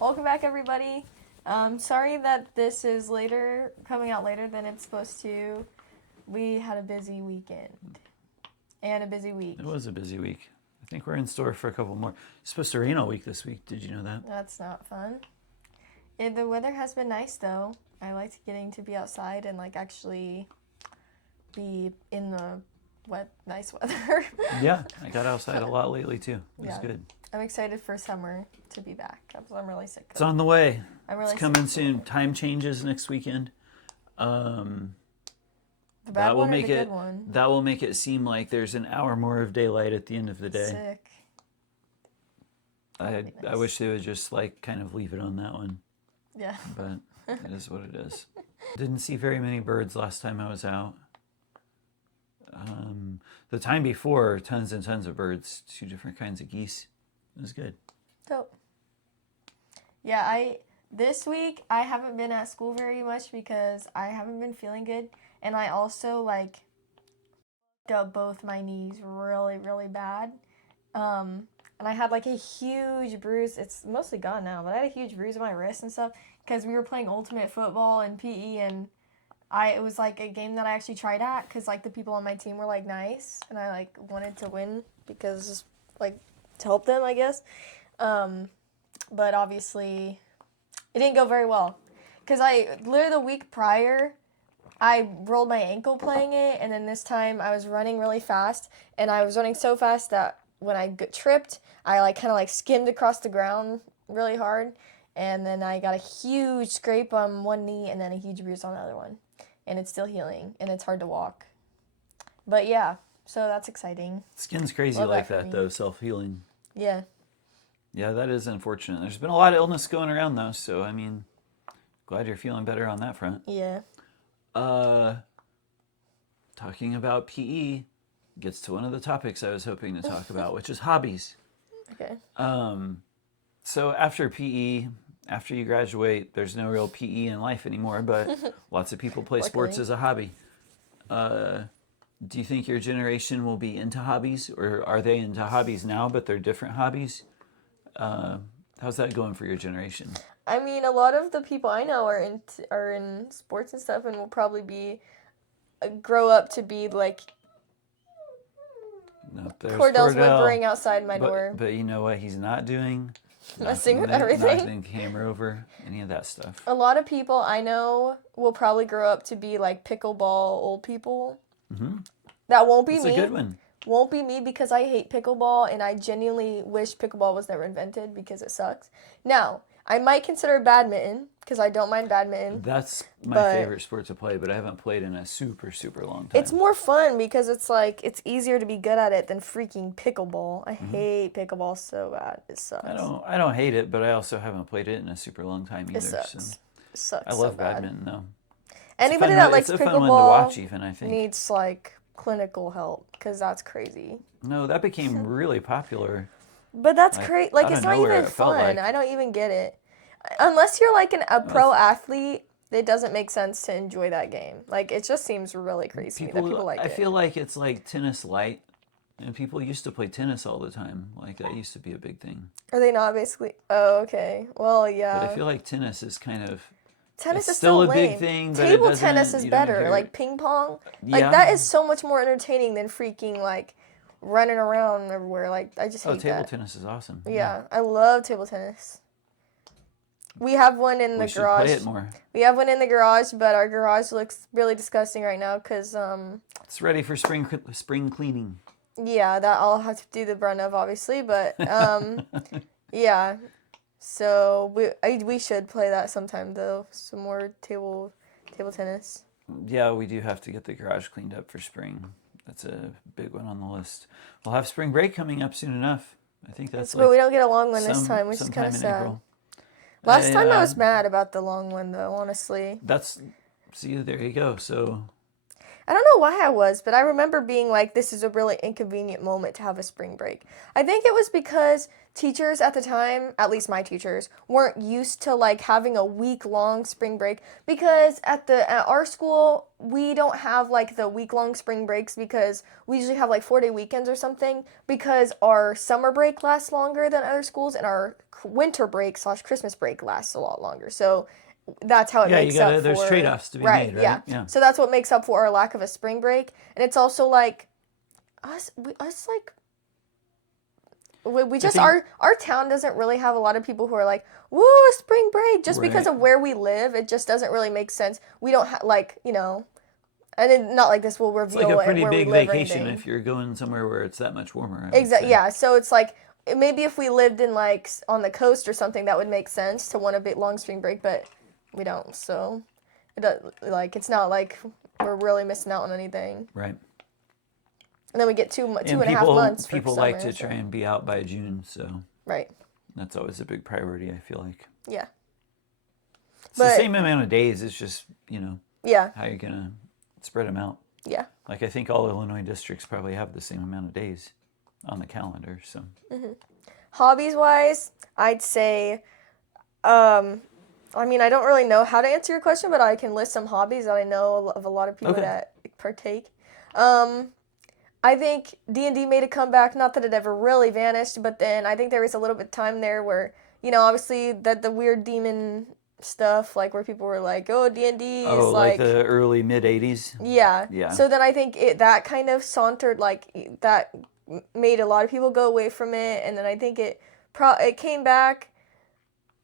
Welcome back, everybody. Sorry that this is coming out later than it's supposed to. We had a busy weekend and a busy week. It was a busy week. I think we're in store for a couple more. It's supposed to rain all week this week. Did you know that? That's not fun. The weather has been nice, though. I liked getting to be outside and actually be in the nice weather. Yeah, I got outside a lot lately too. It was good. I'm excited for summer to be back. I'm really sick. It's on the way. It's coming soon. Time changes next weekend. The bad one or the good one? That will make it seem like there's an hour more of daylight at the end of the day. Sick. I wish they would just kind of leave it on that one. Yeah. But it is what it is. Didn't see very many birds last time I was out. The time before, tons and tons of birds, 2 different kinds of geese. It was good. Dope. Yeah, this week I haven't been at school very much because I haven't been feeling good, and I also got both my knees really, really bad. And I had a huge bruise. It's mostly gone now, but I had a huge bruise on my wrist and stuff because we were playing ultimate football and PE, and it was a game that I actually tried at because the people on my team were nice, and I wanted to win because to help them, I guess. But obviously it didn't go very well because literally the week prior I rolled my ankle playing it, and then this time I was running really fast, and I was running so fast that when I tripped, I kind of skimmed across the ground really hard, and then I got a huge scrape on one knee and then a huge bruise on the other one. And it's still healing, and it's hard to walk. But yeah, so that's exciting. Skin's crazy like that, though, self-healing. Yeah. Yeah, that is unfortunate. There's been a lot of illness going around, though, so, glad you're feeling better on that front. Yeah. Talking about PE gets to one of the topics I was hoping to talk about, which is hobbies. Okay. So after PE... After you graduate, there's no real PE in life anymore, but lots of people play sports as a hobby. Do you think your generation will be into hobbies, or are they into hobbies now, but they're different hobbies? How's that going for your generation? A lot of the people I know are in sports and stuff, and will probably grow up to be Cordell's whimpering outside my door. But you know what he's not doing? Messing with everything. Knocking the camera over, any of that stuff. A lot of people I know will probably grow up to be pickleball old people. Mm-hmm. That won't be me. That's a good one. Won't be me because I hate pickleball, and I genuinely wish pickleball was never invented because it sucks. Now, I might consider badminton because I don't mind badminton. That's my favorite sport to play, but I haven't played in a super, super long time. It's more fun because it's easier to be good at it than freaking pickleball. I hate pickleball so bad. It sucks. I don't hate it, but I also haven't played it in a super long time either. It sucks. So. It sucks. I love badminton though. Anybody that likes it's a pickleball fun one to watch, even I think needs clinical help because that's crazy. No, that became really popular. But that's crazy. It's not even fun. I don't even get it. Unless you're a pro athlete, it doesn't make sense to enjoy that game. It just seems really crazy that people like it. I feel like it's like tennis light, and people used to play tennis all the time. That used to be a big thing. Are they not basically? Oh, okay. Well, yeah. But I feel like tennis is kind of... Tennis is still so a lame. big thing, but table tennis is better. Ping pong. Yeah. That is so much more entertaining than freaking running around everywhere. I just hate that. Table tennis is awesome. Yeah, I love table tennis. We have one in the garage. We should play it more. We have one in the garage, but our garage looks really disgusting right now because it's ready for spring cleaning. Yeah, that I'll have to do the brunt of, obviously, but yeah. So we should play that sometime though. Some more table tennis. Yeah, we do have to get the garage cleaned up for spring. That's a big one on the list. We'll have spring break coming up soon enough. I think that's. But we don't get a long one this time, which is kind of sad. April. Last time I was mad about the long one though, honestly. See, there you go. So. I don't know why I was, but I remember being like, this is a really inconvenient moment to have a spring break. I think it was because teachers at the time, at least my teachers, weren't used to like having a week-long spring break because at our school, we don't have like the week-long spring breaks because we usually have like 4-day weekends or something because our summer break lasts longer than other schools and our winter break / Christmas break lasts a lot longer. So that's how it makes up for... There's trade-offs to be made, right? Yeah. So that's what makes up for our lack of a spring break. And it's also like, our town doesn't really have a lot of people who are like, woo, spring break. Just because of where we live, it just doesn't really make sense. We don't have, like, you know... And then, not like this will reveal it's like a pretty where big we live vacation if you're going somewhere where it's that much warmer. Exactly. Yeah. So it's like, maybe if we lived in like on the coast or something, that would make sense to want a bit long spring break, but we don't. So, it's not like we're really missing out on anything. Right. And then we get two and a half months for people summer, like to try and be out by June, so right. That's always a big priority, I feel like. Yeah. It's the same amount of days. It's just, yeah, how you're gonna spread them out. Yeah. Like I think all Illinois districts probably have the same amount of days on the calendar. So. Mm-hmm. Hobbies wise, I'd say, I mean, I don't really know how to answer your question, but I can list some hobbies that I know of a lot of people that partake. I think D&D made a comeback, not that it ever really vanished, but then I think there was a little bit of time there where, obviously that the weird demon stuff, like where people were like, oh, D&D is like the early mid-'80s? Yeah. Yeah. So then I think that kind of sauntered, like, that made a lot of people go away from it, and then I think it came back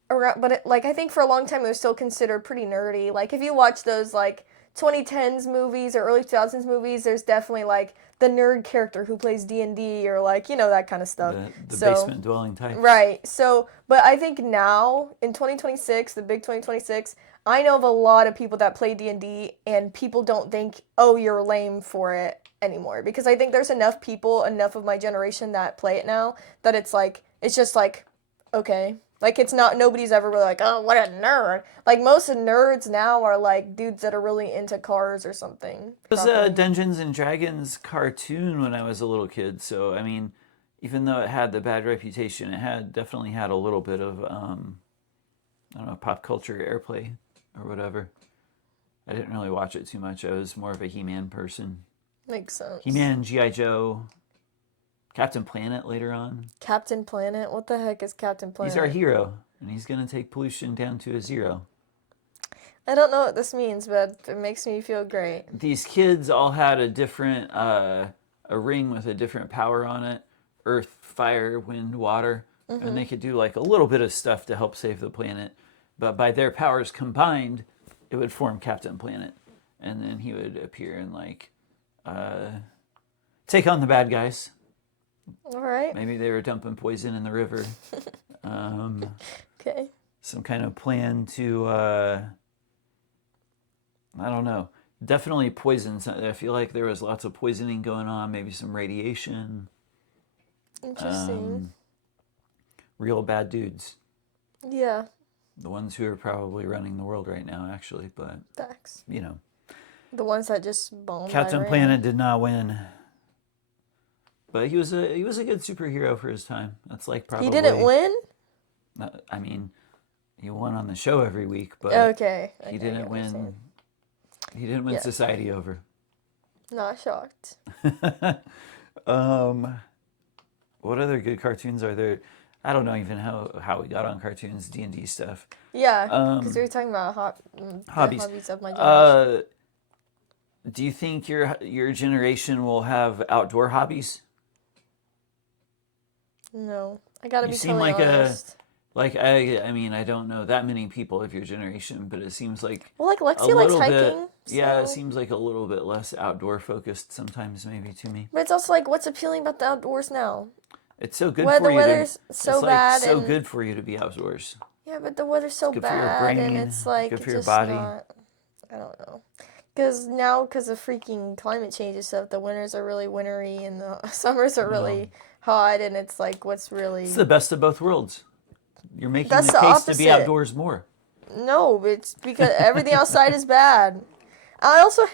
around, but I think for a long time it was still considered pretty nerdy. Like, if you watch those, like, 2010s movies or early 2000s movies, there's definitely, like, the nerd character who plays D&D or, like, that kind of stuff. The basement dwelling type. Right. So, but I think now, in 2026, the big 2026, I know of a lot of people that play D&D, and people don't think, oh, you're lame for it anymore. Because I think there's enough of my generation that play it now, that it's just like, okay. Like, it's not, nobody's ever really like, oh, what a nerd. Like, most nerds now are, like, dudes that are really into cars or something. It was a Dungeons & Dragons cartoon when I was a little kid, so, I mean, even though it had the bad reputation, it definitely had a little bit of, I don't know, pop culture airplay or whatever. I didn't really watch it too much. I was more of a He-Man person. Makes sense. He-Man, G.I. Joe... Captain Planet later on. Captain Planet? What the heck is Captain Planet? He's our hero, and he's going to take pollution down to a zero. I don't know what this means, but it makes me feel great. These kids all had a different, a ring with a different power on it. Earth, fire, wind, water. Mm-hmm. And they could do like a little bit of stuff to help save the planet. But by their powers combined, it would form Captain Planet. And then he would appear and like, take on the bad guys. All right. Maybe they were dumping poison in the river. Okay. Some kind of plan to, I don't know. Definitely poison. I feel like there was lots of poisoning going on. Maybe some radiation. Interesting. Real bad dudes. Yeah. The ones who are probably running the world right now, actually. But, facts. The ones that just bombed Captain Planet did not win. But he was a good superhero for his time. That's like probably... He didn't win? I mean, he won on the show every week, but he didn't win. He didn't win society over. Not shocked. What other good cartoons are there? I don't know even how we got on cartoons, D&D stuff. Yeah, because we were talking about hobbies of my generation. Do you think your generation will have outdoor hobbies? No, I gotta be seem totally like honest. I mean, I don't know that many people of your generation, but it seems like... Well, like Lexi likes hiking. Yeah, it seems like a little bit less outdoor focused sometimes maybe to me. But it's also like, what's appealing about the outdoors now? It's so good for you. The weather's so bad. It's so good for you to be outdoors. Yeah, but the weather's so bad. Good for your brain, and it's like... good for your body. I don't know. Because of freaking climate change and stuff, the winters are really wintry and the summers are really hot, and it's like, what's really... It's the best of both worlds. You're making the case to be outdoors more. No, it's because everything outside is bad. I also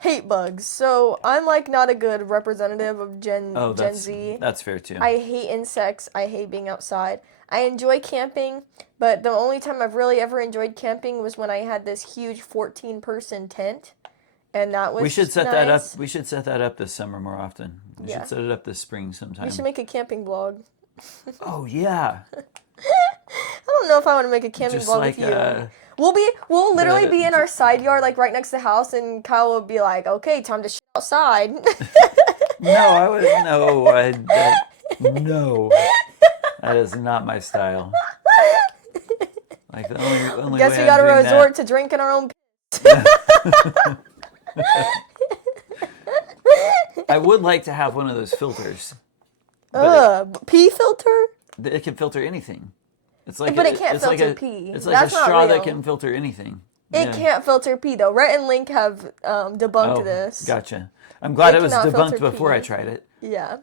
hate bugs. So I'm like not a good representative of Oh, Gen Z. that's fair too. I hate insects. I hate being outside. I enjoy camping, but the only time I've really ever enjoyed camping was when I had this huge 14-person tent, and that was We should set nice. that up. We should set that up this summer more often. We Yeah. should set it up this spring sometime. We should make a camping vlog. Oh yeah. I don't know if I want to make a camping Just vlog like with you. We'll literally be in our side yard, like right next to the house, and Kyle will be like, "Okay, time to shit outside." no, I would no. That is not my style. Like the only Guess way we I'm gotta doing resort to drinking our own. I would like to have one of those filters. Pee filter? It can filter anything. It's like But it can't it's like filter a, pee. It's like That's a not straw real. that can filter anything. It can't filter pee though. Rhett and Link have debunked this. Gotcha. I'm glad it was cannot debunked filter before pee. I tried it. Yeah.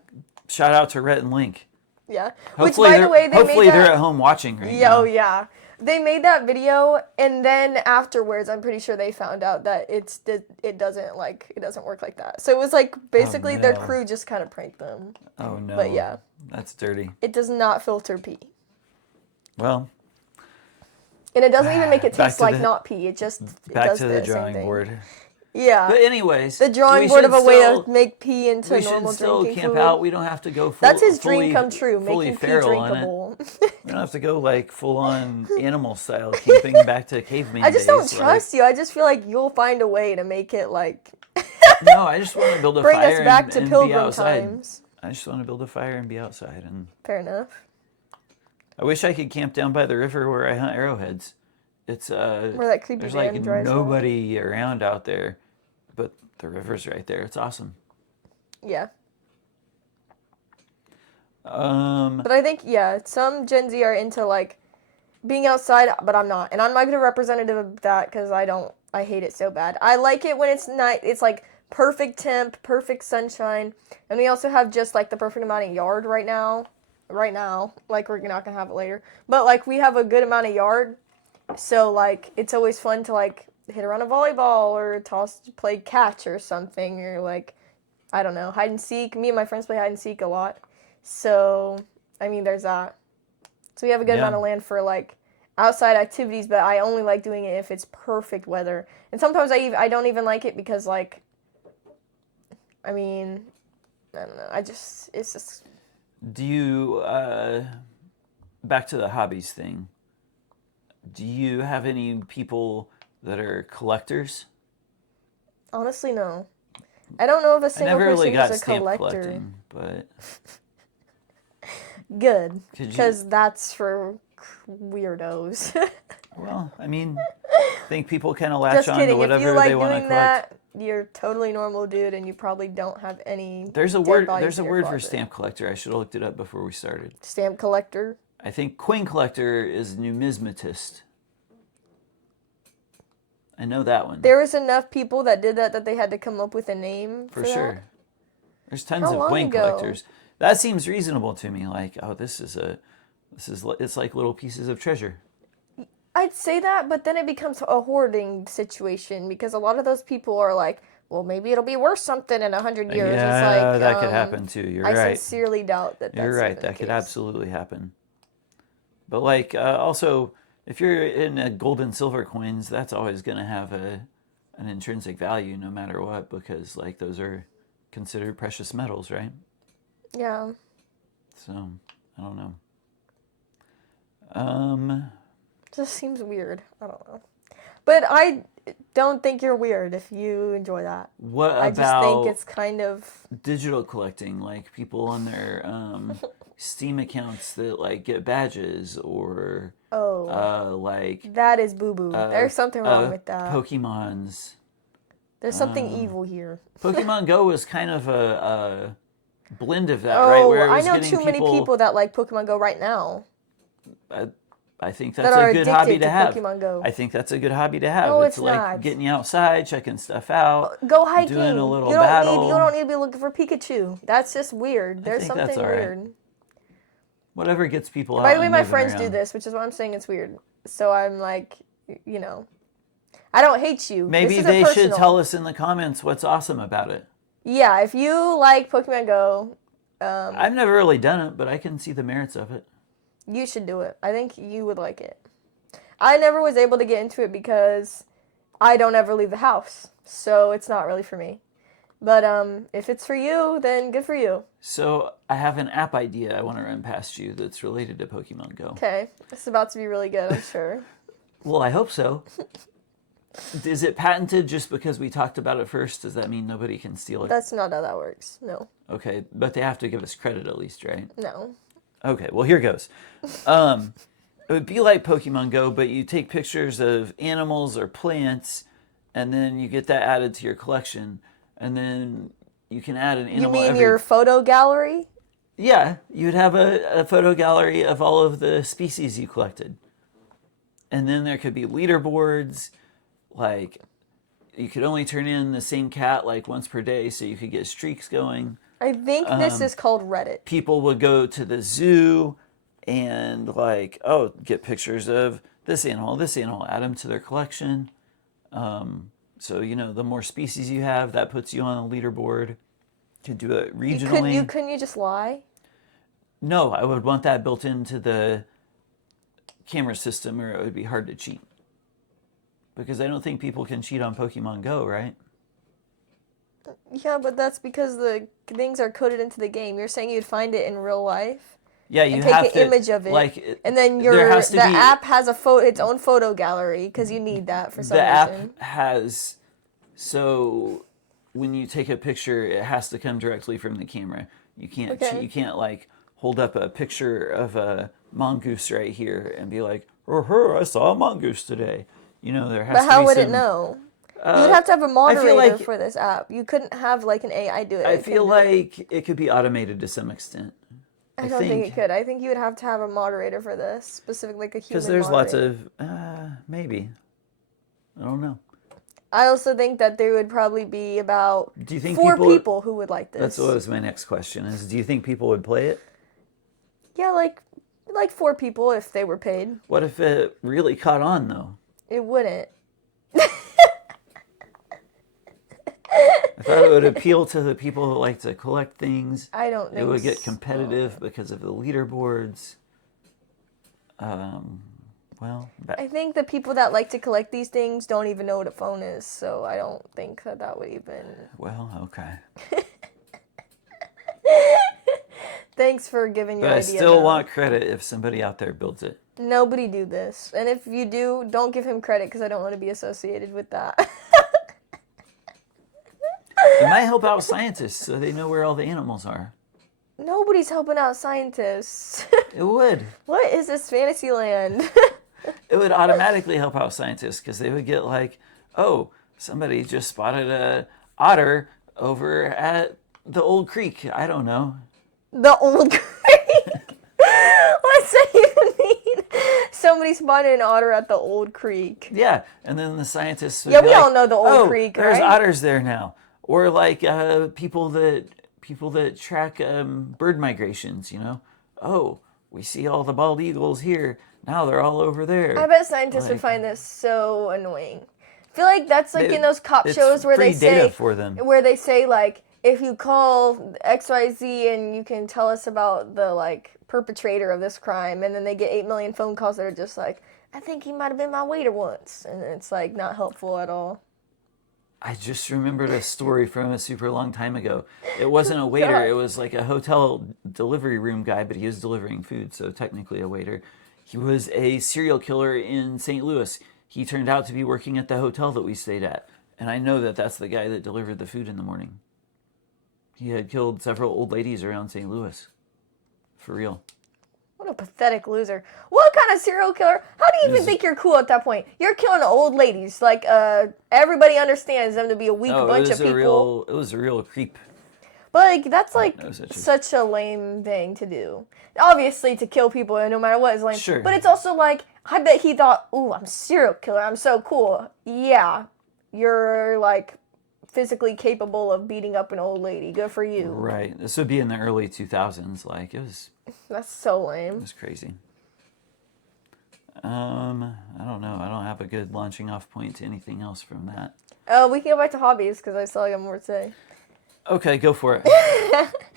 Shout out to Rhett and Link. Yeah. Hopefully, Which, by the way, hopefully they're that... at home watching right Yeah, now. oh yeah. They made that video, and then afterwards, I'm pretty sure they found out that it doesn't work like that. So it was like basically their crew just kind of pranked them. Oh no. But yeah, that's dirty. it does not filter pee, Well, and it doesn't even make it back taste to like the- not pee. It just back does to the the same drawing thing. board. Yeah. But anyways, The drawing we board of should a way still- to make pee into we normal should still drinking camp food. out. We don't have to go full. That's his fully, dream come true, fully making pee feral in it. drinkable. We don't have to go like full on animal style camping back to caveman I just don't days, trust you. I just feel like you'll find a way to make it like No, I just want to build a bring fire us back and, to and be pilgrim outside. times. I just want to build a fire and be outside. And Fair enough. I wish I could camp down by the river where I hunt arrowheads. It's Where that creepy there's van like dries up. nobody around out there, but the river's right there. It's awesome. Yeah. Um, But I think, yeah, some Gen Z are into, like, being outside, but I'm not. And I'm not a representative of that because I hate it so bad. I like it when it's night. It's, like, perfect temp, perfect sunshine. And we also have just, like, the perfect amount of yard right now. Like, we're not going to have it later. But, like, we have a good amount of yard. So, like, it's always fun to, like, hit around a volleyball or play catch or something. Or, like, I don't know, hide and seek. Me and my friends play hide and seek a lot. So, I mean, there's that. So we have a good amount of land for, like, outside activities, but I only like doing it if it's perfect weather. And sometimes I don't even like it because, like, I mean, I don't know. It's just... do you, back to the hobbies thing, do you have any people that are collectors? Honestly, no. I don't know if a I single never really person got is a stamp collector. collecting, but... Good. Could you- Because that's for weirdos. Well, I mean, I think people kind of latch Just on kidding. to If whatever you like they want to doing collect. that, you're totally normal, dude, and you probably don't have any. There's a dead word. bodies There's a in your word for closet. stamp collector. I should have looked it up before we started. Stamp collector. I think coin collector is numismatist. I know that one There was enough people that did that they had to come up with a name for sure. that. There's tons How of long coin ago? collectors. That seems reasonable to me. Like, oh, it's like little pieces of treasure. I'd say that, but then it becomes a hoarding situation because a lot of those people are like, well, maybe it'll be worth something in 100 years. Yeah, it's like, that could happen too. You're I right. sincerely doubt that. You're That's right. even That the could case. absolutely happen. But like, also, if you're in a gold and silver coins, that's always going to have an intrinsic value no matter what, because like those are considered precious metals, right? Yeah. So I don't know. Just seems weird. I don't know. But I don't think you're weird if you enjoy that. What I just about think it's kind of... digital collecting? Like people on their Steam accounts that like get badges or like that is boo-boo. There's something wrong with that. Pokemons. There's something evil here. Pokemon Go was kind of a blend of that, Oh, right? Where it I was know getting too many people that like Pokemon Go right now. I think that that's are a good addicted hobby to to have. Pokemon Go. I think that's a good hobby to have. No, it's it's like not. getting you outside, checking stuff out, Go hiking. doing a little you don't battle. Need, you don't need to be looking for Pikachu. That's just weird. There's think that's something all right. weird. Whatever gets people out. By the way, and my moving friends do around. this, which is why I'm saying it's weird. So I'm like, you know, I don't hate you. Maybe this isn't they personal. should tell us in the comments what's awesome about it. Yeah, if you like Pokemon Go, I've never really done it, but I can see the merits of it. you should do it. I think you would like it. I never was able to get into it because I don't ever leave the house, so it's not really for me. But if it's for you, then good for you. So I have an app idea I want to run past you that's related to Pokemon Go. Okay, it's about to be really good, I'm sure. Well, I hope so. Is it patented just because we talked about it first? Does that mean nobody can steal it? That's not how that works. No. Okay, but they have to give us credit at least, right? No. Okay, well, here goes. It would be like Pokemon Go, but you take pictures of animals or plants, and then you get that added to your collection, and then you can add an animal. You mean your photo gallery? Yeah, you'd have a photo gallery of all of the species you collected. And then there could be leaderboards, like you could only turn in the same cat like once per day, so you could get streaks going. I think this is called Reddit. People would go to the zoo and like, oh, get pictures of this animal, add them to their collection. So, you know, the more species you have, that puts you on a leaderboard. You could do it regionally. Couldn't you just lie? No, I would want that built into the camera system or it would be hard to cheat. Because I don't think people can cheat on Pokemon Go, right? Yeah, but that's because the things are coded into the game. You're saying you'd find it in real life? Yeah, you and have take to an image of it, like, and then app has its own photo gallery because you need that for some reason. The app has, so when you take a picture, it has to come directly from the camera. You can't you can't like hold up a picture of a mongoose right here and be like, "Oh, I saw a mongoose today." You know, there has to be. But how would it know? You would have to have a moderator for this app. You couldn't have like an AI do it. I feel like it could be automated to some extent. I don't think it could. I think you would have to have a moderator for this, specifically like a human. Because there's moderator. lots of maybe. I don't know. I also think that there would probably be about do you think 4 people who would like this. That's what was my next question is, do you think people would play it? Yeah, like 4 people if they were paid. What if it really caught on though? It wouldn't. I thought it would appeal to the people who like to collect things. I don't think it would get competitive because of the leaderboards. Well, I think the people that like to collect these things don't even know what a phone is, so I don't think that would even. Well, okay. Thanks for giving your idea. But I still though. want credit if somebody out there builds it. Nobody do this, and if you do, don't give him credit because I don't want to be associated with that. It might help out scientists so they know where all the animals are. Nobody's helping out scientists. It would. What is this fantasy land? It would automatically help out scientists because they would get like, oh, somebody just spotted a otter over at the old creek. I don't know. The old creek? What's that even mean? Somebody spotted an otter at the old creek. Yeah, and then the scientists would be we all know the old creek, right? There's otters there now. Or like people that track bird migrations, you know. Oh, we see all the bald eagles here. Now they're all over there. I bet scientists would find this so annoying. I feel like that's like in those cop shows where they say for them. Where they say like, if you call XYZ and you can tell us about the like perpetrator of this crime, and then they get 8 million phone calls that are just like, I think he might have been my waiter once, and it's like not helpful at all. I just remembered a story from a super long time ago. It wasn't a waiter. It was like a hotel delivery room guy, but he was delivering food, so technically a waiter. He was a serial killer in St. Louis. He turned out to be working at the hotel that we stayed at. And I know that that's the guy that delivered the food in the morning. He had killed several old ladies around St. Louis. For real. What a pathetic loser. What kind of serial killer? How do you even think you're cool at that point? You're killing old ladies. Like, everybody understands them to be a weak bunch of people. It was a real creep. But, like, that's, like, such a lame thing to do. Obviously, to kill people, no matter what, is lame. Sure. But it's also, like, I bet he thought, ooh, I'm a serial killer. I'm so cool. Yeah. You're, like, physically capable of beating up an old lady. Good for you. Right. This would be in the early 2000s. Like, it was... That's so lame. It was crazy. I don't know. I don't have a good launching off point to anything else from that. We can go back to hobbies because I still got more to say. Okay, go for it.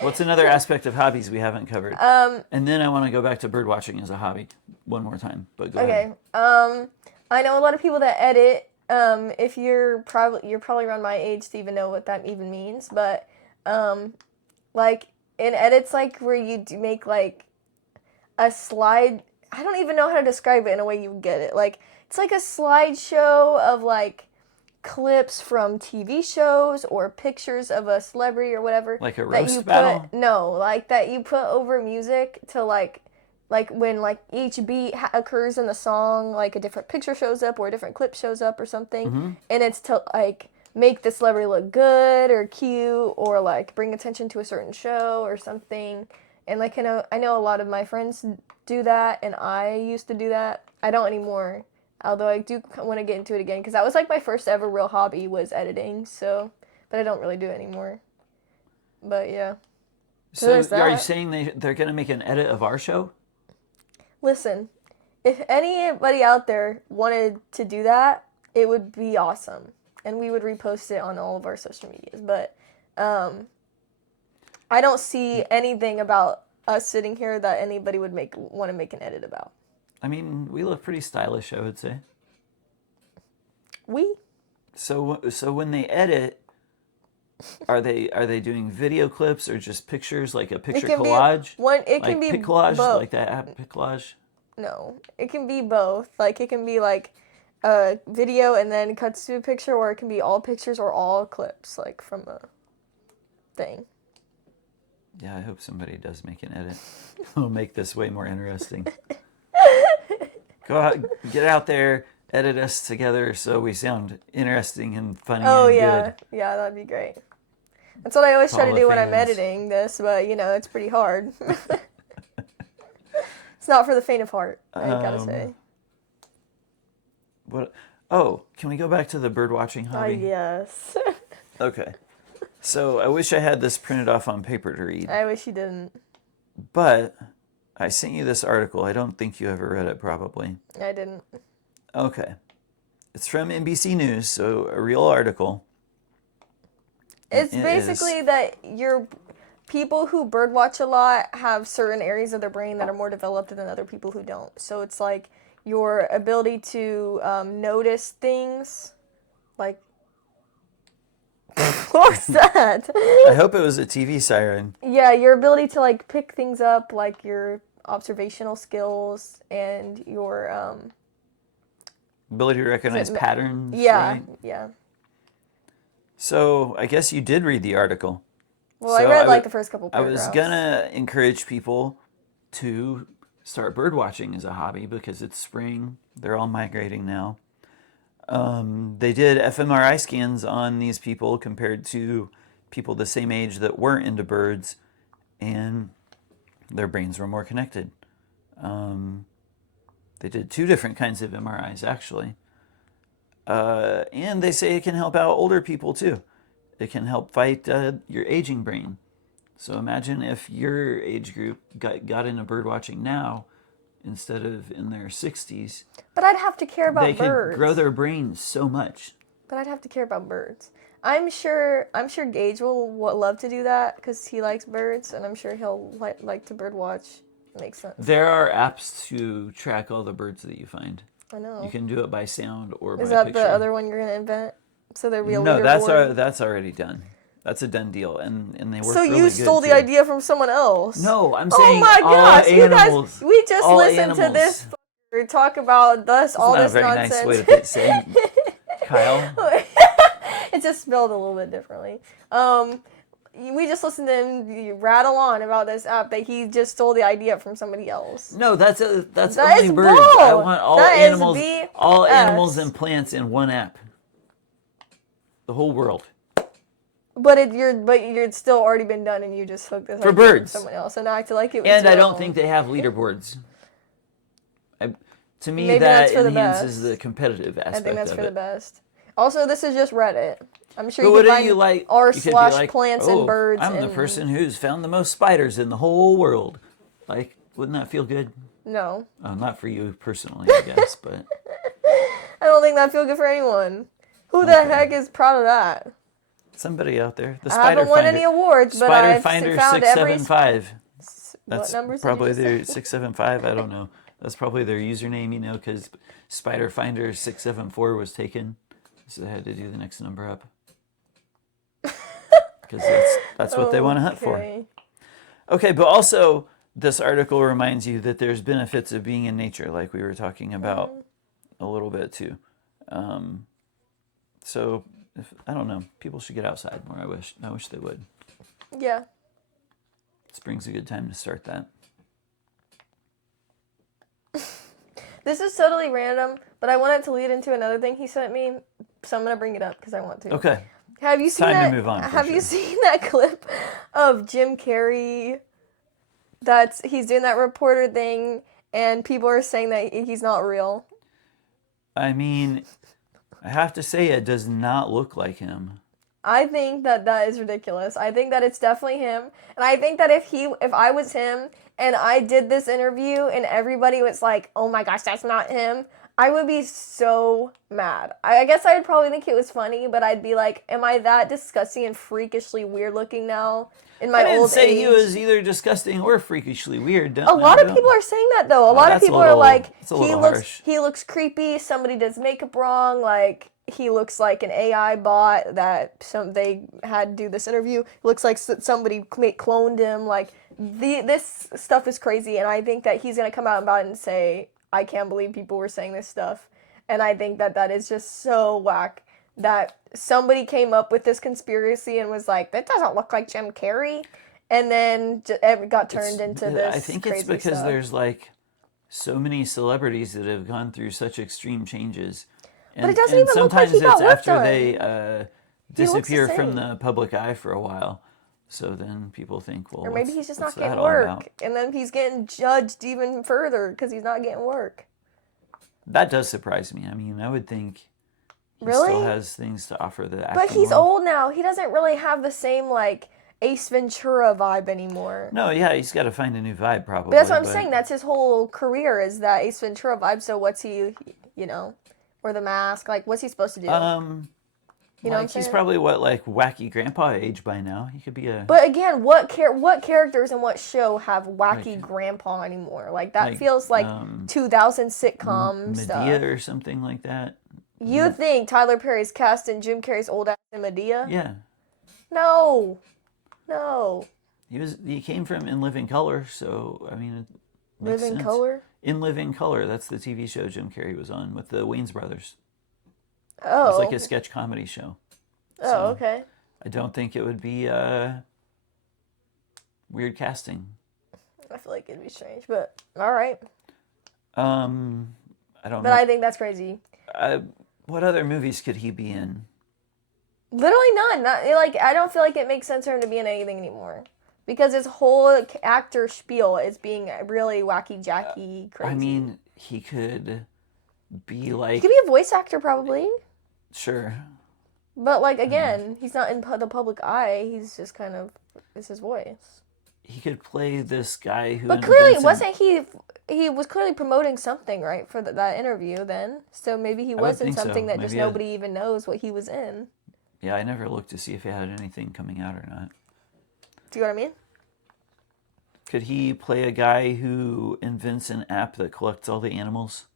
What's another aspect of hobbies we haven't covered? And then I want to go back to bird watching as a hobby one more time. But go ahead. I know a lot of people that edit. If you're probably around my age to even know what that even means, but like in edits, like where you make like a slide. I don't even know how to describe it in a way you get it. Like it's like a slideshow of like clips from TV shows or pictures of a celebrity or whatever. Like a that roast you battle? No, like that you put over music to like when like each beat occurs in the song, like a different picture shows up or a different clip shows up or something, and it's to like make the celebrity look good or cute or like bring attention to a certain show or something. And like I know a lot of my friends do that, and I used to do that. I don't anymore, although I do want to get into it again because that was like my first ever real hobby was editing. So, but I don't really do it anymore. But yeah. So are you saying they're going to make an edit of our show? Listen, if anybody out there wanted to do that, it would be awesome, and we would repost it on all of our social medias. But I don't see anything about us sitting here that anybody would want to make an edit about. I mean, we look pretty stylish, I would say. So when they edit, are they doing video clips or just pictures, like a picture collage? It can be Piccollage, both. like that app Piccollage? No, it can be both. Like it can be like a video and then cuts to a picture, or it can be all pictures or all clips, like from a thing. Yeah, I hope somebody does make an edit. It'll make this way more interesting. Go out, get out there, edit us together so we sound interesting and funny and good. Yeah, that'd be great. That's what I always try to do when I'm fans. editing this, but you know, it's pretty hard. It's not for the faint of heart, I gotta say. What? Oh, can we go back to the bird watching hobby? Yes. Okay. So I wish I had this printed off on paper to read. I wish you didn't. But I sent you this article. I don't think you ever read it, probably. I didn't. Okay. It's from NBC News, so a real article. It's basically that people who birdwatch a lot have certain areas of their brain that are more developed than other people who don't. So it's like your ability to notice things, like what was that? I hope it was a TV siren. Yeah, your ability to like pick things up, like your observational skills and your ability to recognize patterns. Yeah, right? yeah. So I guess you did read the article. Well, I read like the first couple paragraphs. I was gonna encourage people to start bird watching as a hobby because it's spring. They're all migrating now. They did fMRI scans on these people compared to people the same age that weren't into birds, and their brains were more connected. They did 2 different kinds of MRIs, actually. And they say it can help out older people, too. It can help fight your aging brain. So imagine if your age group got into bird watching now, instead of in their 60s. But I'd have to care about birds. They could grow their brains so much. But I'd have to care about birds. I'm sure Gage will love to do that because he likes birds, and I'm sure he'll like to bird watch. Makes sense. There are apps to track all the birds that you find. I know. You can do it by sound or by picture. Is that picture. the other one you're going to invent? So there'll be a No, leaderboard? that's already done. That's a done deal, and they work So really you good, stole the too. idea from someone else? No, I'm saying oh my all gosh, animals. You guys, we just all listened to this talk about all That's this not a very nonsense. nice way to say Kyle. It's just spelled a little bit differently. We just listened to him rattle on about this app that he just stole the idea from somebody else. No, that's That only is birds. bull. I want all BS. animals and plants in one app. The whole world. But you're still already been done, and you just hooked this For idea birds. from someone else, and acted like it was And your I don't own. think they have leaderboards. To me, Maybe that that's for the enhances best. the competitive aspect I think that's of for it. the best. Also, this is just Reddit. I'm sure But you what can do find you like? r/plants and birds. I'm the and... person who's found the most spiders in the whole world. Like, wouldn't that feel good? No. Not for you personally, I guess, but I don't think that'd feel good for anyone. Who the heck is proud of that? somebody out there. The I Spider haven't won Finder. any awards, but Spider I've Finder found every... 675. What That's numbers probably did you their just say? 675. I don't know. That's probably their username, you know, because Spider Finder 674 was taken, so they had to do the next number up. Because that's what they want to hunt for. Okay, but also this article reminds you that there's benefits of being in nature, like we were talking about a little bit too. So I don't know, people should get outside more. I wish they would. Yeah. Spring's a good time to start that. This is totally random, but I wanted to lead into another thing he sent me, so I'm gonna bring it up because I want to. Okay. Have you seen Time that? to move on. Have you seen that clip of Jim Carrey? He's doing that reporter thing, and people are saying that he's not real. I mean, I have to say, it does not look like him. I think that is ridiculous. I think that it's definitely him, and I think that if I was him and I did this interview and everybody was like, "Oh my gosh, that's not him," I would be so mad. I guess I would probably think it was funny, but I'd be like, "Am I that disgusting and freakishly weird looking now in my old age?" I didn't say he was either disgusting or freakishly weird. A lot of people are saying that though. A lot of people are like, he looks creepy. Somebody does makeup wrong. Like, he looks like an AI bot that they had to do this interview. Looks like somebody cloned him. Like, this stuff is crazy, and I think that he's gonna come out about it and say, "I can't believe people were saying this stuff," and I think that is just so whack that somebody came up with this conspiracy and was like, "That doesn't look like Jim Carrey," and then it got turned into this. I think crazy it's because stuff. there's like so many celebrities that have gone through such extreme changes. And, but it doesn't even look like he got work done. Sometimes it's after they disappear from the public eye for a while. So then people think, well, or maybe he's just not getting getting work, and then he's getting judged even further because he's not getting work. That does surprise me. I mean, I would think he still has things to offer the acting But he's world. old now. He doesn't really have the same, like, Ace Ventura vibe anymore. No, yeah, he's got to find a new vibe probably. But that's what I'm saying. That's his whole career is that Ace Ventura vibe. So what's he, or the mask? Like, what's he supposed to do? You know what I'm saying? He's probably like wacky grandpa age by now. He could be a. But again, what characters in what show have wacky grandpa anymore? Like that feels like 2000 sitcom stuff. Medea or something like that. You think Tyler Perry's casting Jim Carrey's old ass in Medea? Yeah. No. He came from In Living Color, so I mean, it makes sense. Color. In Living Color. That's the TV show Jim Carrey was on with the Wayans brothers. Oh. It's like a sketch comedy show. Oh, okay. I don't think it would be weird casting. I feel like it'd be strange, but all right. I don't know. But I think that's crazy. What other movies could he be in? Literally none. I don't feel like it makes sense for him to be in anything anymore. Because his whole actor spiel is being really wacky, jacky, crazy. I mean, he could be like... He could be a voice actor, probably. Sure. But, again, he's not in the public eye. He's just kind of... It's his voice. He could play this guy who... But clearly, wasn't he... He was clearly promoting something, right, for that interview then. So maybe he was in something that just nobody even knows what he was in. Yeah, I never looked to see if he had anything coming out or not. Do you know what I mean? Could he play a guy who invents an app that collects all the animals?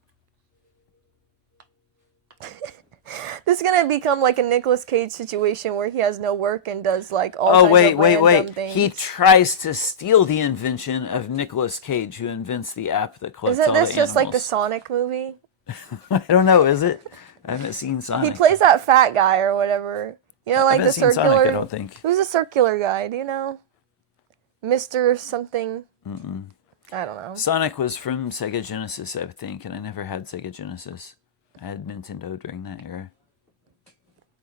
This is gonna become like a Nicolas Cage situation where he has no work and does all kinds of random things. He tries to steal the invention of Nicolas Cage, who invents the app that collects all the animals. Isn't this just like the Sonic movie? I don't know, is it? I haven't seen Sonic. He plays that fat guy or whatever. You know, like the circular. Sonic, I don't think. Who's the circular guy? Do you know? Mr. something. I don't know. Sonic was from Sega Genesis, I think, and I never had Sega Genesis. I had Nintendo during that era.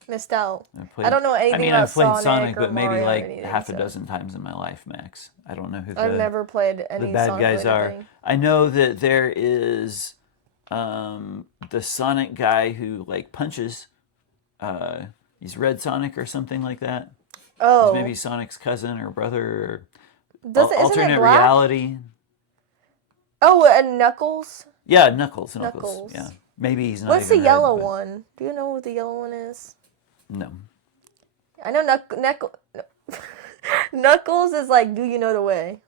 Missed out. I don't know anything about I've played Sonic, but maybe Mario like anything, half a dozen times in my life, max. I don't know who I've never played any the bad Sonic guys are. thing. I know that there is the Sonic guy who punches. He's Red Sonic or something like that. Oh. He's maybe Sonic's cousin or brother or Isn't alternate it black? reality. Oh, and Knuckles. Yeah, Knuckles. Knuckles. Yeah, maybe he's not. What's the even yellow red, but... one? Do you know what the yellow one is? No. I know Knuckles is like, do you know the way?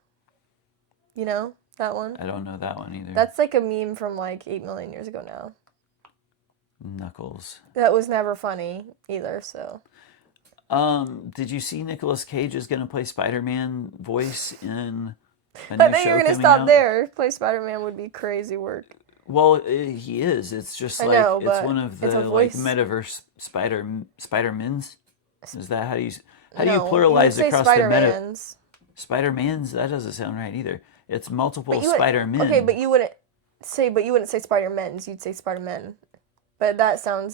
You know that one? I don't know that one either. That's like a meme from like 8 million years ago now. Knuckles. That was never funny either, so. Did you see Nicolas Cage is going to play Spider-Man voice in a I new think show you're going to coming stop out? there. Play Spider-Man would be crazy work. Well, he is. It's just I like know, it's but one of it's the a like voice. Spider-Mans. Is that how you No, do you would pluralize say across Spider-Mans. Spider-Mans? That doesn't sound right either. It's multiple But you would- Spider-Men. Okay, but you wouldn't say Spider-Mans. You'd say Spider-Men. But that doesn't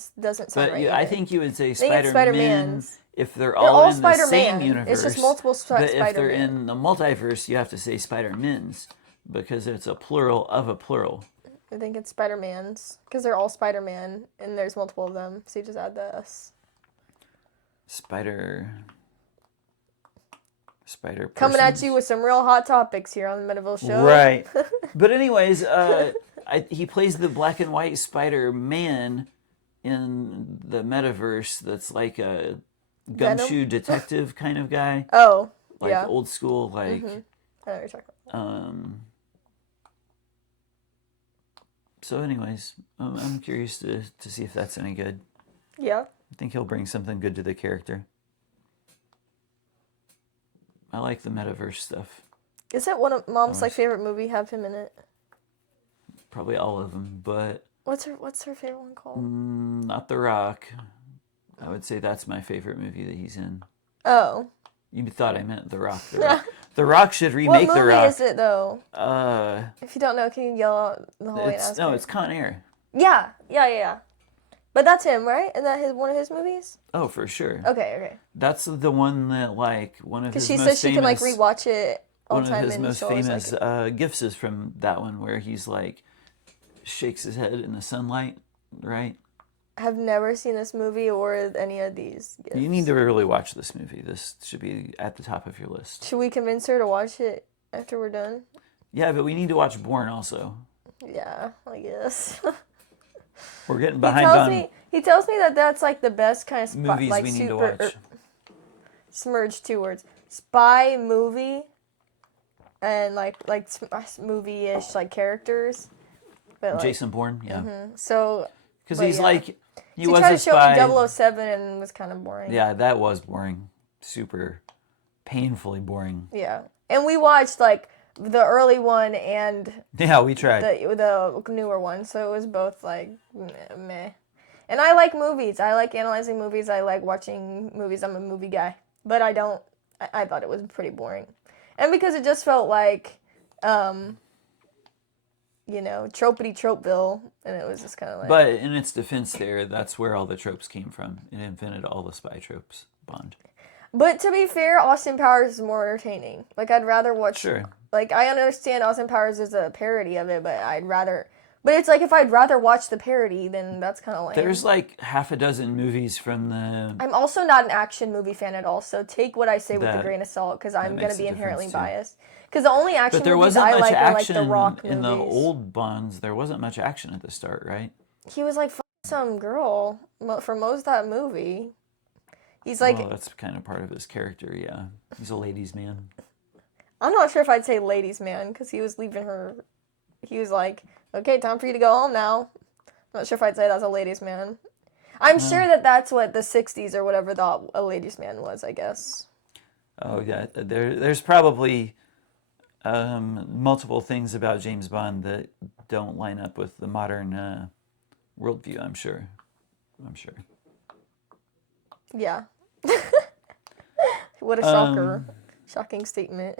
sound But right. I either. think you would say I think it's Spider-Man Spider-Mans. if they're They're all in the same Spider-Man. universe. It's just multiple But if they're Spider-Man. in the multiverse, you have to say Spider-Mans because it's a plural of a plural. I think it's Spider-Mans because they're all Spider-Man and there's multiple of them. So you just add the S. Spider Coming at persons. you with some real hot topics here on the Beneville Show. Right. But anyways, he plays the black and white Spider-Man in the metaverse that's like a gumshoe detective kind of guy. Oh, Like yeah. old school, like... I know what you're talking about. So anyways, I'm curious to see if that's any good. Yeah. I think he'll bring something good to the character. I like the metaverse stuff. Is that one of Mom's like favorite movie have him in it? Probably all of them, but What's her favorite one called? not The Rock. I would say that's my favorite movie that he's in. Oh. You thought I meant The Rock. The Rock, the Rock should remake What The movie Rock. is it though? Uh, If you don't know, can you yell out the whole way and ask no, her? it's Con Air. Yeah. But that's him, right? Isn't that one of his movies? Oh, for sure. Okay. That's the one that like one of his Because she most says she can like famous- rewatch it all One the time. of his and most she'll always famous like it. gifts is from that one where he's like shakes his head in the sunlight, right? I've never seen this movie or any of these gifts. You need to really watch this movie. This should be at the top of your list. Should we convince her to watch it after we're done? Yeah, but we need to watch Bourne also. Yeah, I guess. We're getting behind on He tells me that that's like the best kind of movies like we need to super watch. Smurge 2 words. Spy movie and like movie-ish like characters. But like, Jason Bourne, yeah. so Because but he's yeah. like, he he was tried a to show spy. me 007 and was kind of boring. Yeah, that was boring. Super painfully boring. Yeah. And we watched like the early one and Yeah, we tried. the newer one, so it was both like meh. And I like movies. I like analyzing movies. I like watching movies. I'm a movie guy, but I thought it was pretty boring, and because it just felt like, tropey tropeville, and it was just kind of like. But in its defense, that's where all the tropes came from. It invented all the spy tropes. Bond. But to be fair, Austin Powers is more entertaining. Like I'd rather watch. Sure. Like I understand Austin Powers is a parody of it, but I'd rather. But it's like if I'd rather watch the parody, then that's kind of lame. There's like half a dozen movies from the... I'm also not an action movie fan at all, so take what I say with a That- grain of salt, because I'm going makes to be a difference, inherently too. biased. Because the only action But there movies wasn't I much like are like action the Rock movies. in the old Bonds. There wasn't much action at the start, right? He was like some girl for most of that movie. He's like, Well, that's kind of part of his character, yeah. He's a ladies' man. I'm not sure if I'd say ladies' man, because he was leaving her. He was like, okay, time for you to go home now. I'm not sure if I'd say that's a ladies' man. I'm sure that that's what the 60s or whatever thought a ladies' man was, I guess. Oh, yeah. There's probably multiple things about James Bond that don't line up with the modern worldview, I'm sure. Yeah. What a shocker. Shocking statement.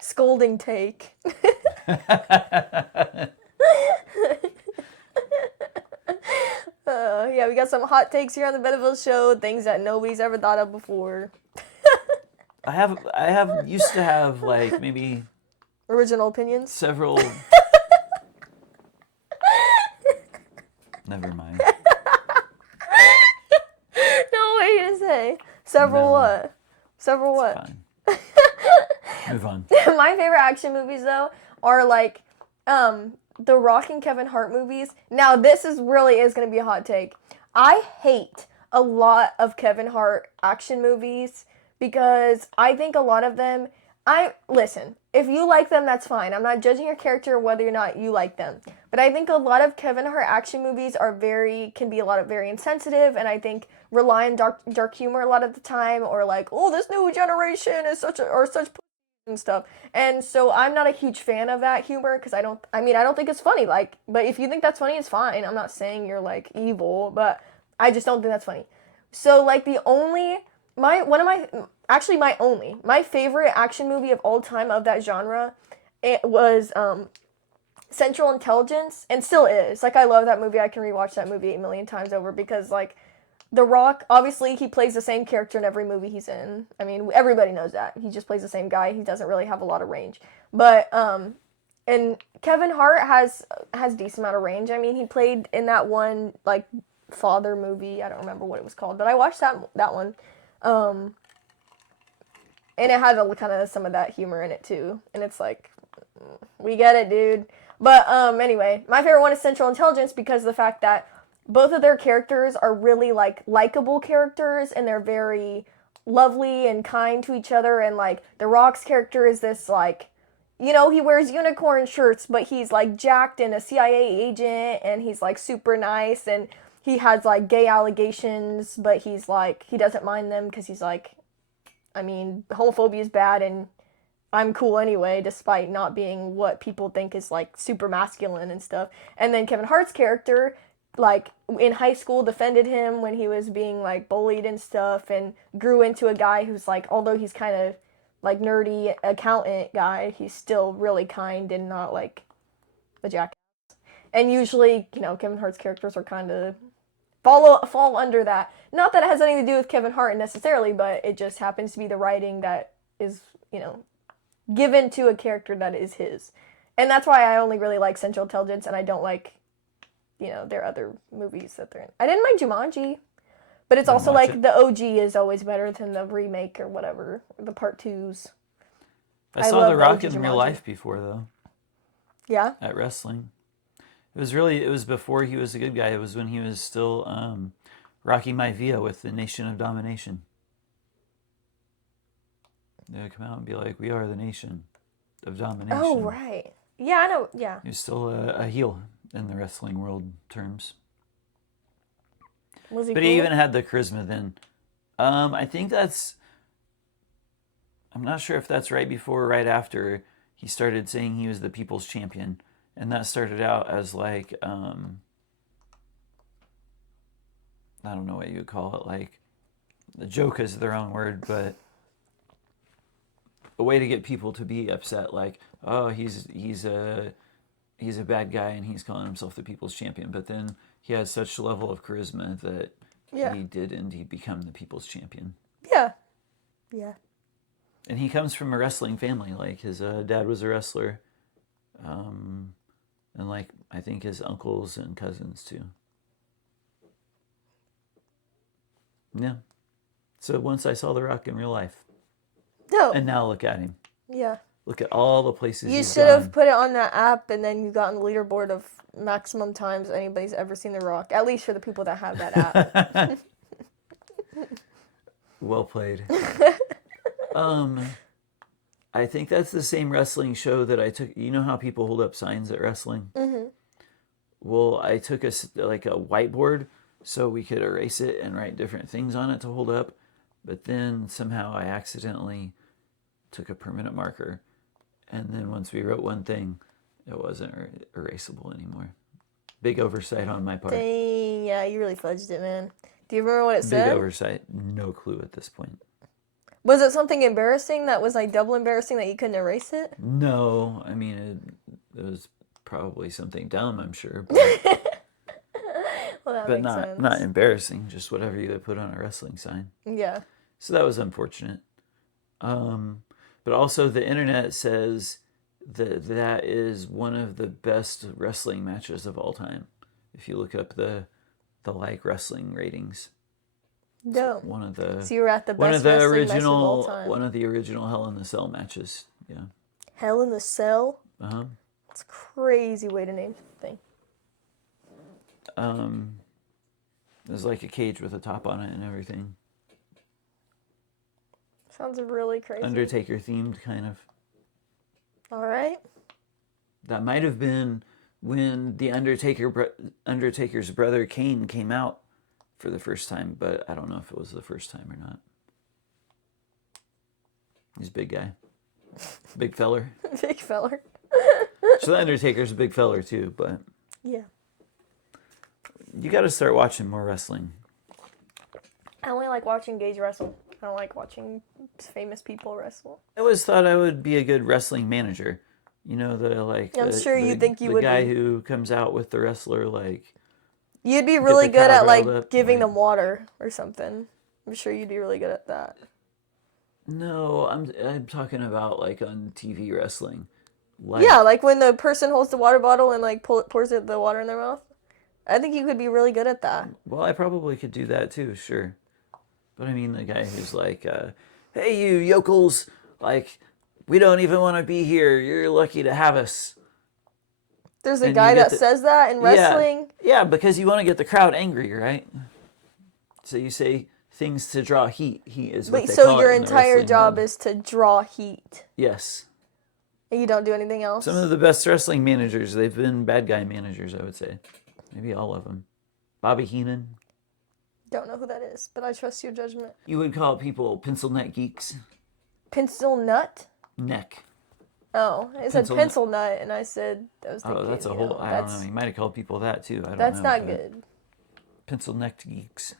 Scolding take. Yeah, we got some hot takes here on the Beneville Show, things that nobody's ever thought of before. I have used to have like maybe Original opinions? several... Never mind. No, what are you gonna say? Several No. what? Several what? Fine. Move on. My favorite action movies though are like the Rock and Kevin Hart movies. Now this is going to be a hot take. I hate a lot of Kevin Hart action movies because I think a lot of them listen, if you like them, that's fine. I'm not judging your character whether or not you like them. But I think a lot of Kevin Hart action movies can be a lot of very insensitive, and I think rely on dark humor a lot of the time, or like, oh, this new generation is such and stuff. And so I'm not a huge fan of that humor because I don't think it's funny. Like, but if you think that's funny, it's fine. I'm not saying you're like evil, but I just don't think that's funny. So like my favorite action movie of all time of that genre, it was Central Intelligence, and still is. Like, I love that movie. I can rewatch that movie 8 million times over because like The Rock, obviously he plays the same character in every movie he's in. I mean, everybody knows that. He just plays the same guy. He doesn't really have a lot of range. But and Kevin Hart has decent amount of range. I mean, he played in that one like father movie. I don't remember what it was called, but I watched that one. And it had kind of some of that humor in it too. And it's like, we get it, dude. But anyway, my favorite one is Central Intelligence because of the fact that both of their characters are really like likable characters, and they're very lovely and kind to each other. And like The Rock's character is this like, you know, he wears unicorn shirts, but he's like jacked and a CIA agent, and he's like super nice, and he has like gay allegations, but he's like, he doesn't mind them because he's like, I mean, homophobia is bad, and I'm cool anyway, despite not being what people think is like super masculine and stuff. And then Kevin Hart's character, like in high school, defended him when he was being like bullied and stuff, and grew into a guy who's like, although he's kind of like nerdy accountant guy, he's still really kind and not like a jackass. And usually, you know, Kevin Hart's characters are kind of fall under that. Not that it has anything to do with Kevin Hart necessarily, but it just happens to be the writing that is, you know, given to a character that is his. And that's why I only really like Central Intelligence, and I don't like, you know, their other movies that they're in. I didn't mind Jumanji, but it's also like the OG is always better than the remake or whatever, the part 2s. I saw The Rock in real life before, though. Yeah? At wrestling. It was before he was a good guy. It was when he was still Rocky Maivia with the Nation of Domination. They would come out and be like, we are the Nation of Domination. Oh, right. Yeah, I know, yeah. He was still a heel in the wrestling world terms. Was he But cool? he even had the charisma then. I think I'm not sure if that's right before or right after he started saying he was the people's champion. And that started out as like, I don't know what you would call it, like, the joke is the wrong word, but a way to get people to be upset, like, oh, he's a bad guy and he's calling himself the people's champion. But then he has such a level of charisma that he did indeed become the people's champion. Yeah. Yeah. And he comes from a wrestling family. Like, his dad was a wrestler. And like, I think his uncles and cousins too. Yeah. So once I saw The Rock in real life. No. And now look at him. Yeah. Look at all the places you he's should gone. have put it on that app, and then you got on the leaderboard of maximum times anybody's ever seen The Rock. At least for the people that have that app. Well played. I think that's the same wrestling show that I took. You know how people hold up signs at wrestling? Mm-hmm. Well, I took a whiteboard so we could erase it and write different things on it to hold up. But then somehow I accidentally took a permanent marker. And then once we wrote one thing, it wasn't erasable anymore. Big oversight on my part. Dang, yeah, you really fudged it, man. Do you remember what it said? Big oversight. No clue at this point. Was it something embarrassing that was like double embarrassing that you couldn't erase it? No, I mean, it was probably something dumb, I'm sure. Well, but not embarrassing, just whatever you would put on a wrestling sign. Yeah. So that was unfortunate. But also the internet says that is one of the best wrestling matches of all time. If you look up the like wrestling ratings. Dope. One of the so you were at the best wrestling match of all time. One of the original Hell in the Cell matches Yeah. Hell in the Cell. Uh-huh. That's a crazy way to name something. There's like a cage with a top on it and everything. Sounds really crazy. Undertaker themed, kind of. All right. That might have been when the Undertaker's brother Kane came out for the first time, but I don't know if it was the first time or not. He's a big guy. Big feller. Big feller. So the Undertaker's a big feller too, but yeah. You got to start watching more wrestling. I only like watching Gage wrestle. I don't like watching famous people wrestle. I always thought I would be a good wrestling manager. You know, I'm sure you think you would be. The guy who comes out with the wrestler, like... You'd be really good at, like, giving like, them water or something. I'm sure you'd be really good at that. No, I'm talking about, like, on TV wrestling. Like, yeah, like when the person holds the water bottle and, like, pours the water in their mouth. I think you could be really good at that. Well, I probably could do that, too, sure. But I mean, the guy who's like, hey, you yokels, like, we don't even want to be here. You're lucky to have us. There's a guy that says that in wrestling? Yeah, because you want to get the crowd angry, right? So you say things to draw heat. Heat is what they call it. Wait, so your entire job is to draw heat? Yes. And you don't do anything else? Some of the best wrestling managers, they've been bad guy managers, I would say. Maybe all of them. Bobby Heenan. Don't know who that is, but I trust your judgment. You would call people pencil neck geeks. Pencil nut? Neck. Oh, it said pencil nut, and I said, I was thinking, that's a whole, I don't know, you might have called people that too. I don't know. That's not good. Pencil necked geeks.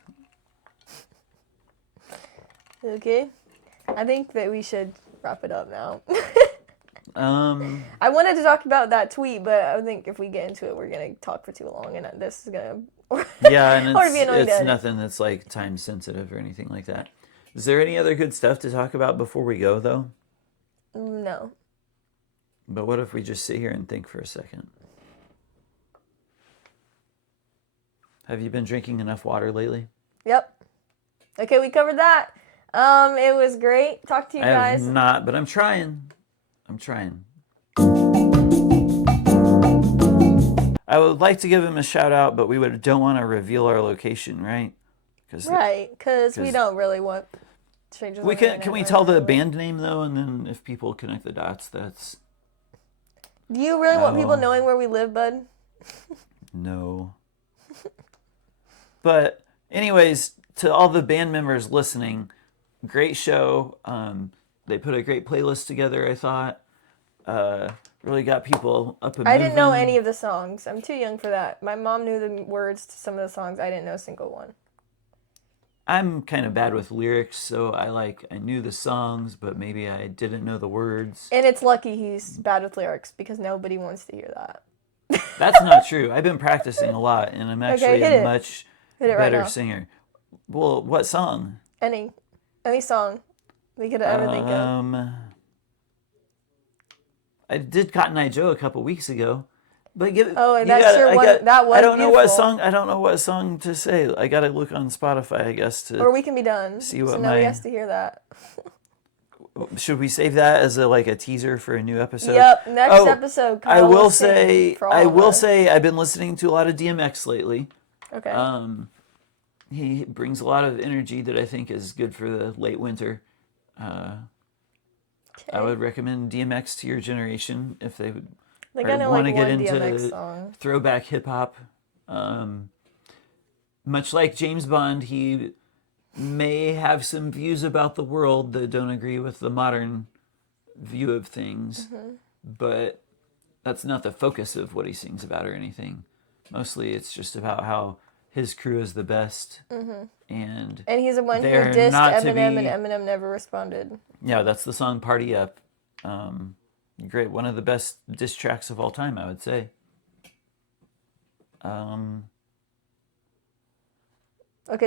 Okay. I think that we should wrap it up now. I wanted to talk about that tweet, but I think if we get into it, we're going to talk for too long, and this is going to... Yeah, and it's nothing that's, like, time sensitive or anything like that. Is there any other good stuff to talk about before we go, though? No. But what if we just sit here and think for a second? Have you been drinking enough water lately? Yep. Okay, we covered that. It was great. Talk to you guys. I have not, but I'm trying. I would like to give him a shout out, but we don't want to reveal our location, right? Because we don't really want strangers. Can we tell the band name though, and then if people connect the dots, that's. Do you really want people knowing where we live, bud? No. But anyways, to all the band members listening, great show. They put a great playlist together, I thought. Really got people up and moving. I didn't know any of the songs. I'm too young for that. My mom knew the words to some of the songs. I didn't know a single one. I'm kind of bad with lyrics, so I knew the songs, but maybe I didn't know the words. And it's lucky he's bad with lyrics, because nobody wants to hear that. That's not true. I've been practicing a lot, and I'm actually a much better singer. Well, what song? Any song we could ever think of. I did Cotton Eye Joe a couple weeks ago, but that was I don't know what song. I don't know what song to say. I got to look on Spotify, I guess, or we can be done. See what nobody has to hear that. Should we save that as a teaser for a new episode? Yep, next episode. I will say I've been listening to a lot of DMX lately. Okay. He brings a lot of energy that I think is good for the late winter. I would recommend DMX to your generation if they would want to get into throwback hip hop. Much like James Bond, he may have some views about the world that don't agree with the modern view of things, but that's not the focus of what he sings about or anything. Mostly it's just about how his crew is the best. And he's the one who dissed Eminem, and Eminem never responded. Yeah, that's the song Party Up. Great. One of the best diss tracks of all time, I would say. Okay,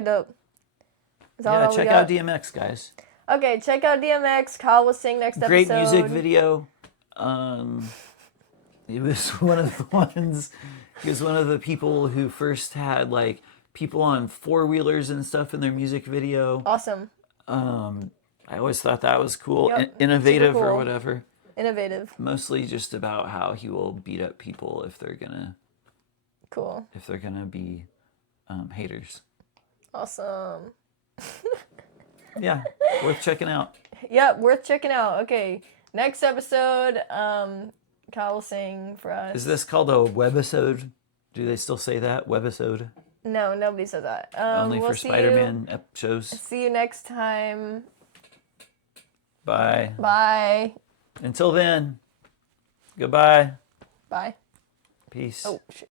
dope. Check out DMX, guys. Okay, check out DMX. Kyle will sing next episode. Great music video. He was one of the ones... He was one of the people who first had, people on four-wheelers and stuff in their music video. Awesome. I always thought that was cool. Innovative cool. Or whatever. Innovative. Mostly just about how he will beat up people if they're gonna Cool. be haters. Awesome. Yeah, worth checking out. Yep, worth checking out. Okay, next episode, Kyle will sing for us. Is this called a webisode? Do they still say that? Webisode? No, nobody says that. Only we'll for see Spider-Man shows? See you next time. Bye. Bye. Until then, goodbye. Bye. Peace. Oh, shit.